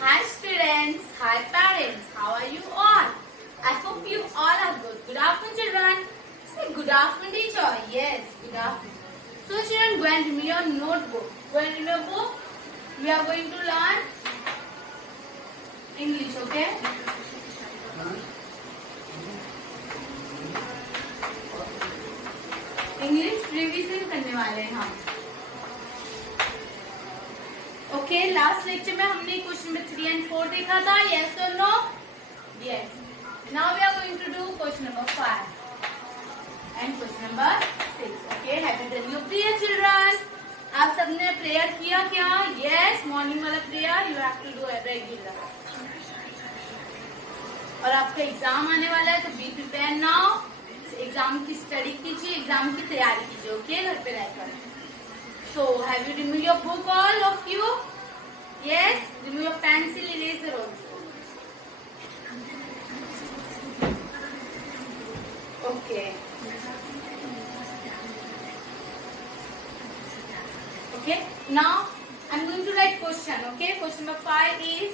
Hi students, hi parents, how are you all? I hope you all are good. Good afternoon children. Say good afternoon teacher. Yes, good afternoon. So children, go and remove your notebook. Go and remove your book. We are going to learn English, okay? English revision करने वाले हैं हम. Okay, last lecture में हमने question number 3 and 4 देखा था. Yes और no? Yes. Now we are going to do question number 5 and question number 6. Okay, have you done your prayer children? आप सबने प्रेयर किया क्या? यस, मॉर्निंग वाला prayer you have to do regular. और आपका एग्जाम आने वाला है तो बी प्रिपेयर नाउ. एग्जाम की स्टडी कीजिए, एग्जाम की तैयारी कीजिए. ओके, घर पे रहकर. So, have you removed your book, all of you? Yes, remove your pencil, eraser also. Okay. Okay. Now, I'm going to write question. Okay. Question number 5 is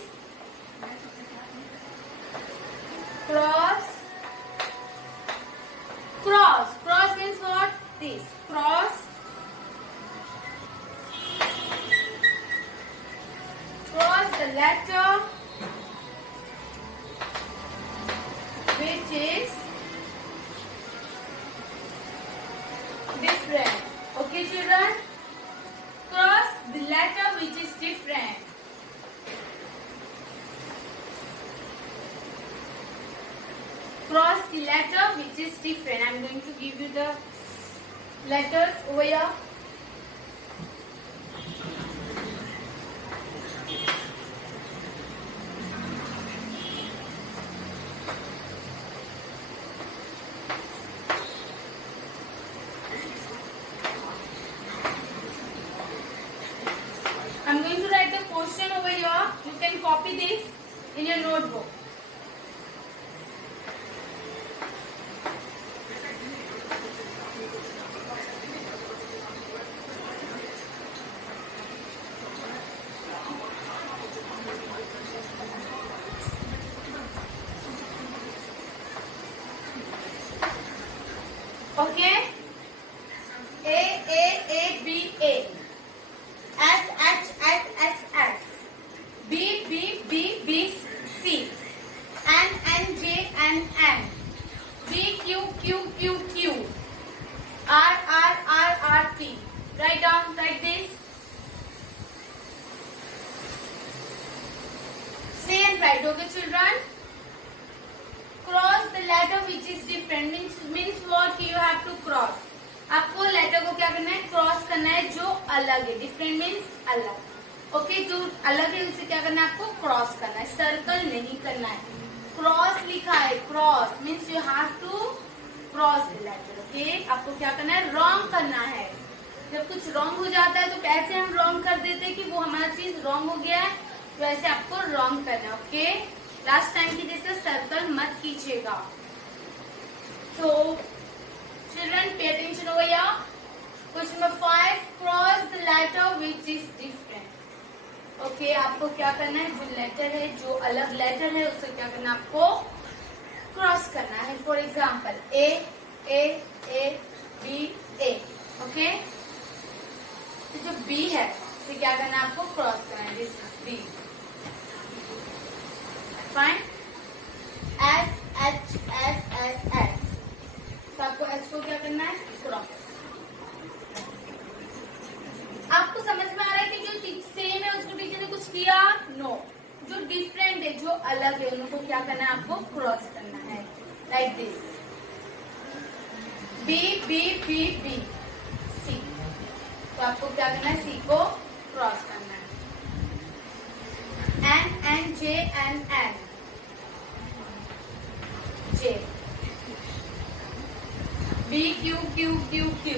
cross. Cross. Cross means what? This. Cross. Cross the letter which is different. Okay, children? Cross the letter which is different. Cross the letter which is different. I'm going to give you the letters over here. I'm going to write the question over here. You can copy this in your notebook. Okay? A, B, A. S, H, S, S, S. B, B, B, B, C. N, N, J, N, N. B, Q, Q, Q, Q. R, R, R, R, T. Write down, write this. Say and write, okay children? Cross the letter which is different. Means what? You have to cross. आपको letter को क्या करना है? Cross करना है जो अलग है. डिफरेंट मीन्स अलग. ओके, जो अलग है उसे क्या करना है? आपको क्रॉस करना है. सर्कल नहीं करना है. क्रॉस लिखा है. Cross means you have to cross the letter. Okay, आपको क्या करना है? रॉन्ग करना है. जब कुछ रॉन्ग हो जाता है तो कैसे हम रॉन्ग कर देते हैं कि वो हमारा चीज रॉन्ग हो गया है, तो ऐसे आपको रॉन्ग करना है. ओके, लास्ट टाइम की जैसे सर्कल मत कीजिएगा. तो children, pay attention over here. Question number 5. Cross the letter which is different. Okay, आपको क्या करना है? जो लेटर है, जो अलग लेटर है, उसे क्या करना है? आपको क्रॉस करना है. For example A, A, A, B, A. Okay, तो जो B है उसे क्या करना है? आपको क्रॉस करना है. This is B. Fine. S, H, S, S, S. तो आपको एच को क्या करना है? क्रॉस. आपको समझ में आ रहा है कि जो सेम है उसको टीचर ने कुछ किया? नो. जो डिफरेंट है, जो अलग है, उनको क्या करना है? आपको क्रॉस करना है. Like this. B, B, B, B, C. तो आपको क्या करना है? सी को क्रॉस करना है. N, N, J, N, N, जे. B, Q, Q, Q, Q.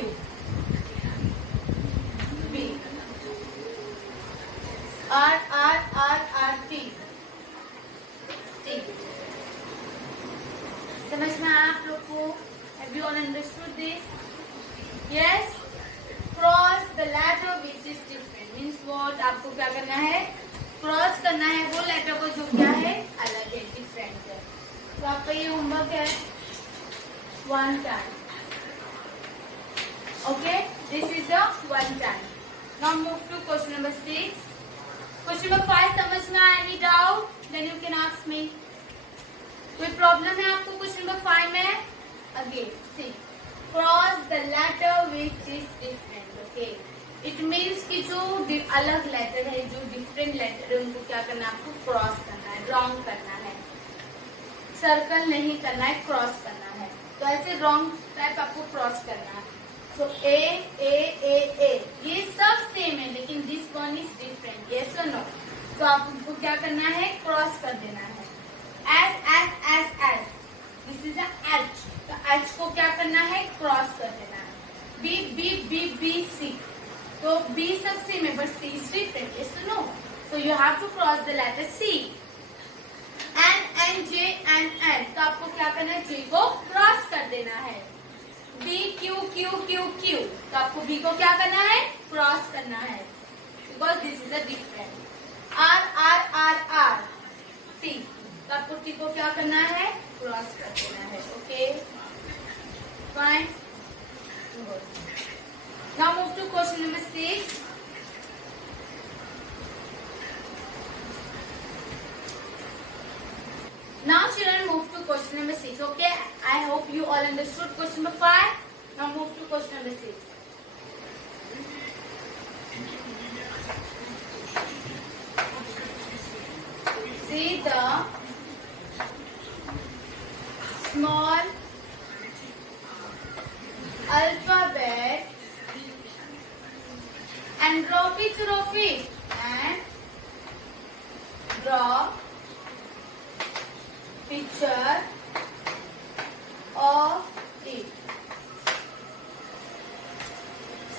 B. R, R, R, R, T. T. समझ में आया आप लोग को? Have you all understood this? Yes. Cross the letter which is different. Means what? आपको क्या करना है? क्रॉस करना है वो लेटर तो आपका ये होमवर्क है 1 time. Okay, this is the 1 time. Now move to question number 6. Question number 5 समझ में आया? Any doubt? Then you can ask me. कोई प्रॉब्लम है आपको क्वेश्चन नंबर 5 में? Again, see. Cross the letter which is different. Okay. It means कि जो अलग लेटर है, जो डिफरेंट लेटर है, उनको क्या करना है? आपको क्रॉस करना है, रॉन्ग करना है. सर्कल नहीं करना है, क्रॉस करना है. तो ऐसे रॉन्ग टाइप आपको क्रॉस करना है. तो ए ये सब सेम है, लेकिन this one is different. Yes और नो? तो आपको क्या करना है? क्रॉस कर देना है. S this is H. तो एच को क्या करना है? क्रॉस कर देना है. B C. तो बी सब सेम है, but C is different. Yes और no? So you have to cross the letter C. N J N. तो आपको क्या करना है? जे को क्रॉस कर देना है. B Q. तो आपको बी को क्या करना है? क्रॉस करना है, because this is a different. R T. तो आपको टी को क्या करना है? क्रॉस कर देना है. Okay, fine. Now move to question number 6. Now children, move to question number 6. Okay, I hope you all understood question number 5. Now move to question number 6. See the small alphabet and draw picture of it. And draw picture of it.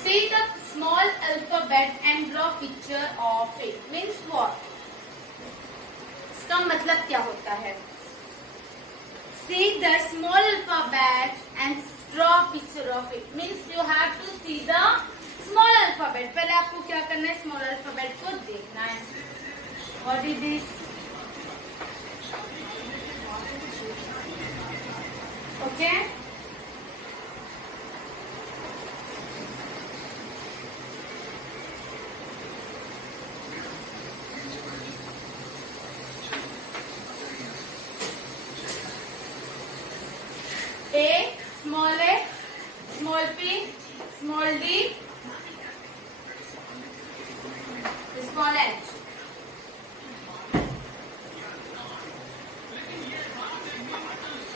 See the small alphabet and draw picture of it. Means what? इसका मतलब क्या होता है? See the small alphabet and draw picture of it. Means you have to see the small alphabet. पहले आपको क्या करना है? small alphabet को देखना है. What is this? Okay. A, small a, small p, small d, small h.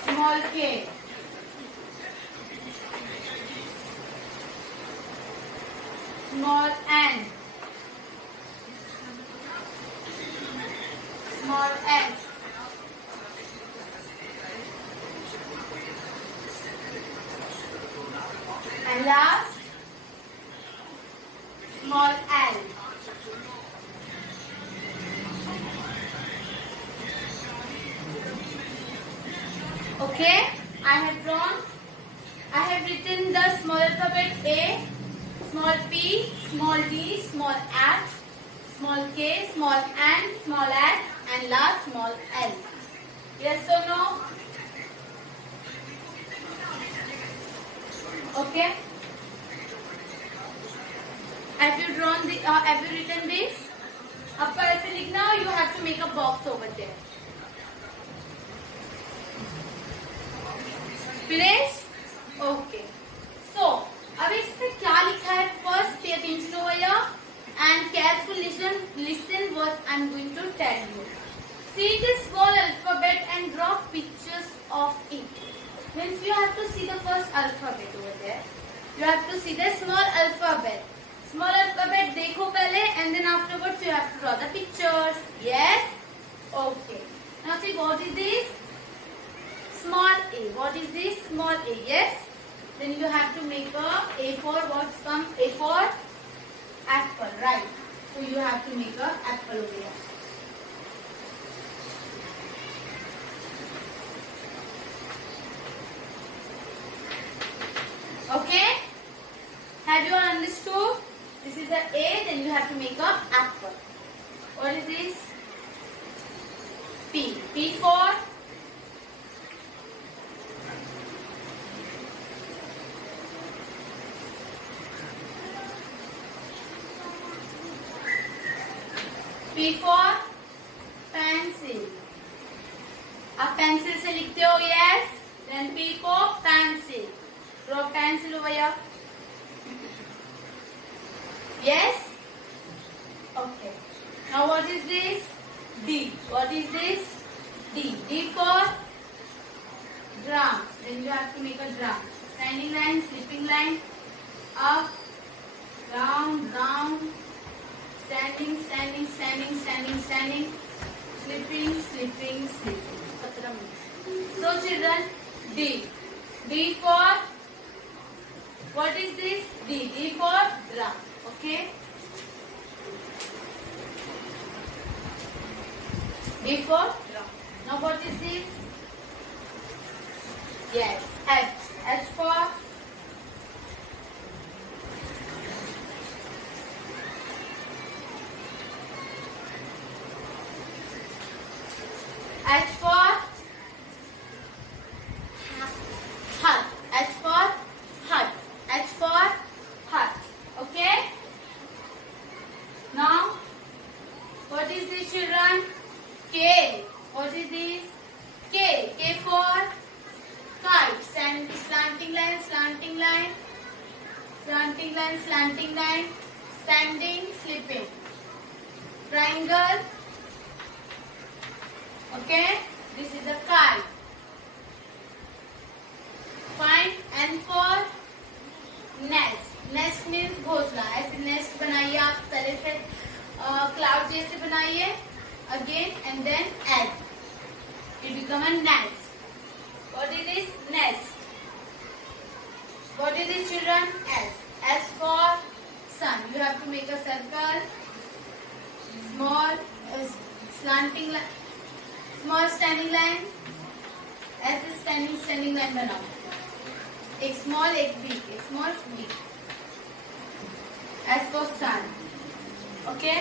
Small k. Small n. Small s. And last, small l. Okay, I have written the small alphabet A, small p, small d, small h, small k, small n, small s, and last small l. Yes or no? Okay. Have you drawn the? Have you written this? आपको ऐसे लिखना हो. You have to make a box over there. Finish? Okay. So, अब इसमें क्या लिखा है? First pay attention over here and carefully listen what I'm going to tell you. See the small alphabet and draw pictures of it. Means you have to see the first alphabet over there. You have to see the small alphabet. Small alphabet देखो पहले and then afterwards you have to draw the pictures. Yes? Okay. Now see what is this? Small a. What is this? Small a. Yes? Then you have to make a for what's come? A for apple. Right. So you have to make a apple over here. Okay? Have you all understood? This is the A, then you have to make a apple. What is this? P. P for P for pencil. आप pencil से लिखते हो, yes. Then P for pencil. Draw pencil over here. Yes. Okay. Now what is this? D. What is this? D. D for drum. Then you have to make a drum. Standing line, sleeping line, up, down, down, standing, standing, standing, standing, standing, sleeping, sleeping, sleeping. So children, D. D for, what is this? D. D for drum. Okay. D for drum. Now what is this? Yes, H. H for H for hut. H for hut. H for hut. Okay. Now, what is this, children? K. What is this? K. K for kite. Slanting line, slanting line, slanting line, slanting line, standing, sleeping. Triangle. Okay. This is a kite. Fine. N for nest. Nest means घोंसला. ऐसे nest बनाइए आप तरह से cloud जैसे बनाइए. Again and then add. It become a nest. What is this? Nest. What is this, children? S. S for sun. You have to make a circle. Small slanting line. Small standing line. S is standing line बनाओ. एक small एक big. एक small big. S for sun. Okay.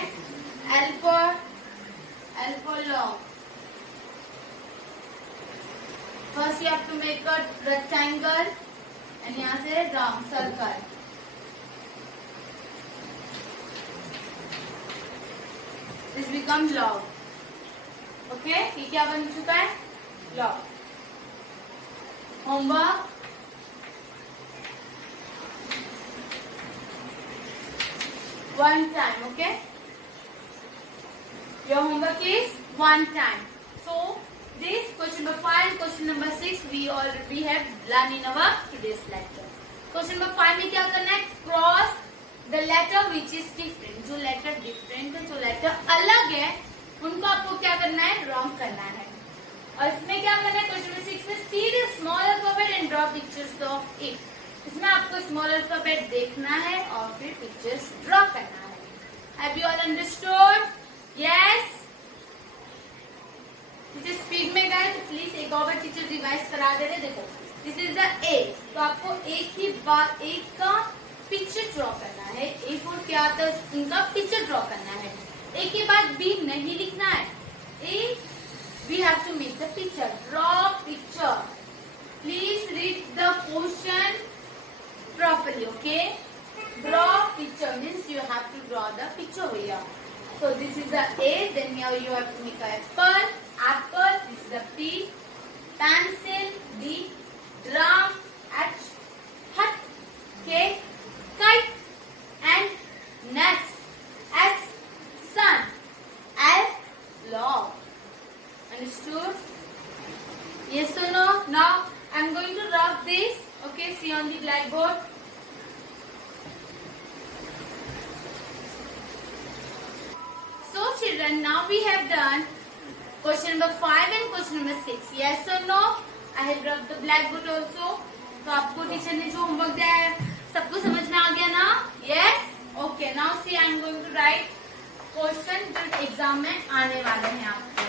L for long. First you have to make a rectangle and यहाँ से round circle. This becomes log. Okay? ये क्या बन चुका है? Log. Homework. One time. Okay? Your homework is one time. So this question number 5 and question number 6 we have learned in our today's lecture. Question number 5 में क्या करना है? Cross the letter which is different. जो letter different है, जो letter अलग है, उनको आपको क्या करना है? Wrong करना है. और इसमें क्या करना है? Question number 6 में see the small alphabet and draw pictures of it. इसमें आपको small alphabet देखना है और फिर pictures draw करना है. Have you all understood? Yes. Teacher speed में गए तो प्लीज एक और बार टीचर रिवाइज करा दे रहे. देखो दिस इज द ए, तो आपको एक ही बार एक का पिक्चर ड्रॉ करना है. ए फॉर क्या आता है? इनका पिक्चर ड्रॉ करना है. एक के बाद बी नहीं लिखना है. A we have to make the picture. Draw picture. Please read the question properly. Okay. Draw picture means you have to draw the picture here. So this is the A, then here you have to make a apple, this is the P, pencil, D, drum, H, hut, K, kite, and nest, S, sun, L, log. Understood? Yes or no? Now I am going to rub this. Okay, see on the blackboard. So children, now we have done question number 5 and question number 6. Yes or no? I have rubbed the blackboard also. तो आपको teacher ने जो homework दिया है सबको समझ में आ गया ना? Yes? Okay. Now see, I am going to write question जो एग्जाम में आने वाले हैं आपको.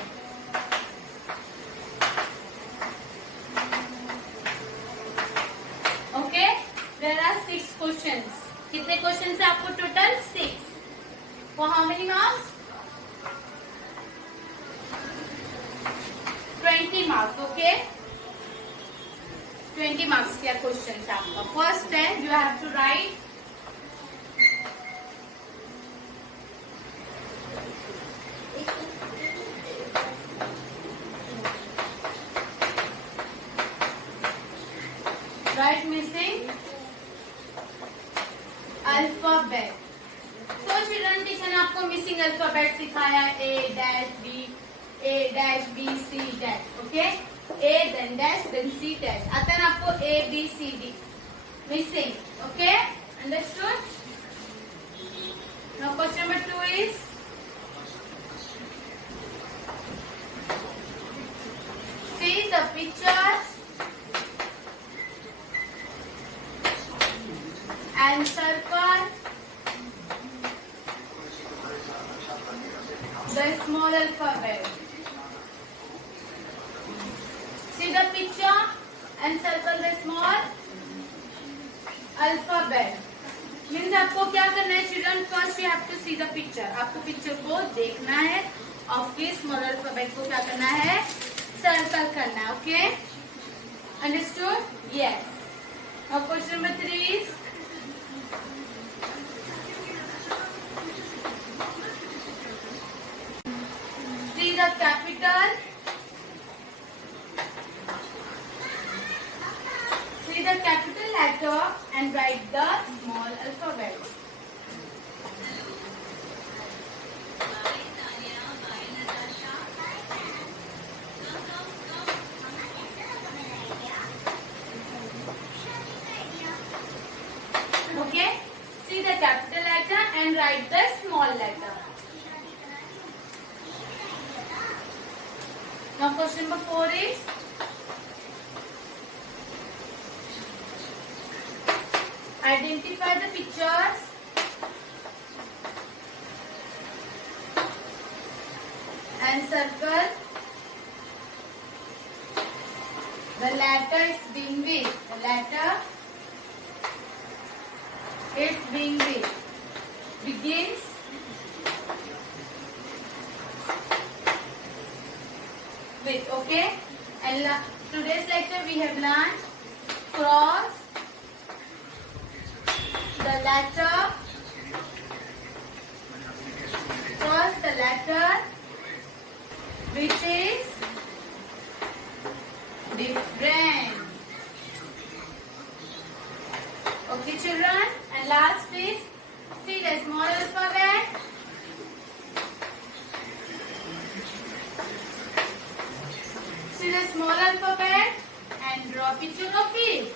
Okay? There are 6 questions. कितने questions है आपको total? 6. For how many marks? 20 marks. Okay. 20 marks के क्वेश्चन है आपका. फर्स्ट है you have to write alphabet. तो चिल्ड्रन टीचर ने आपको मिसिंग अल्फाबेट सिखाया, A dash B C dash, okay, A then dash then C dash, आता है ना आपको A B C D missing, okay, understood. Now question number 2 is see the pictures and circle the small alphabet. See the picture and circle the small alphabet. Means आपको क्या करना है children, first you have to see the picture, आपको picture को देखना है और फिर स्मॉल अल्फाबेट को क्या करना है, सर्कल करना है, okay, understood, yes. Now question number 3 is see the capital, see the capital letter and write the small alphabet. Okay, see the capital letter and write the small letter. Now question number 4 is identify the pictures and circle the letters being with, the letter it's being with, begins with, okay, and today's lecture we have learned cross the letter, cross the letter which is different, okay children, and last is see the small alphabet see the small alphabet and draw picture of it.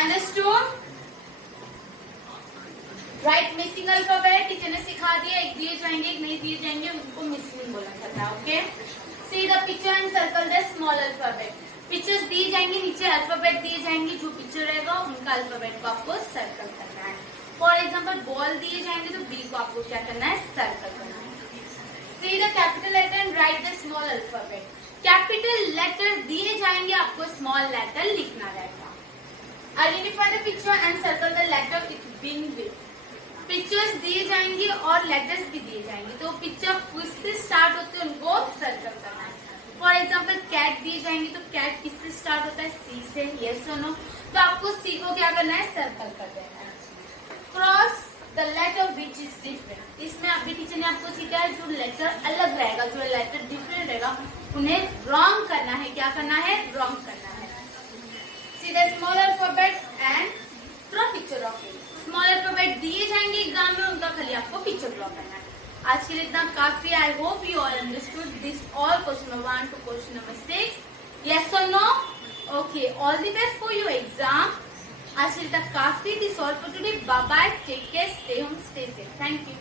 Understood? Right missing alphabet teacher ने सिखा दिया, एक दिए जाएंगे एक नहीं दिए जाएंगे, उनको मिसिंग बोला जाता है, okay. C the picture and circle the small alphabet, pictures दिए जाएंगे, नीचे अल्फाबेट दिए जाएंगे, जो पिक्चर रहेगा उनका अल्फाबेट को आपको सर्कल करना है। फॉर एग्जाम्पल बॉल दिए जाएंगे तो बी को आपको क्या करना है, सर्कल करना है। See the capital letter and write the small alphabet, capital letter दिए जाएंगे, आपको स्मॉल लेटर लिखना रहेगा। Identify the picture and circle the letter it being with, pictures दिए जाएंगे और लेटर्स भी दिए जाएंगे, तो पिक्चर किससे स्टार्ट होते हैं उनको सर्कल करना है। फॉर एग्जाम्पल कैट दिए जाएंगे तो कैट किससे स्टार्ट होता है, सी से, यस और नो, तो आपको सी को क्या करना है, सर्कल कर देना है। Cross the letter which is different, इसमें अभी टीचर ने आपको सीखा है जो लेटर अलग रहेगा, जो लेटर डिफरेंट रहेगा उन्हें रॉन्ग करना है, क्या करना है, रॉन्ग करना है। See the small alphabet and draw picture of it, small alphabet दिए जाएंगे एग्जाम में, उनका खाली आपको पिक्चर ड्रॉ करना है। आज के लिए इतना काफी। I hope you all understood this all question number 1 to question number 6, yes और no, okay, all the best for your exam. आज के लिए इतना काफी। This all for today, bye bye, take care, stay home, stay safe, thank you.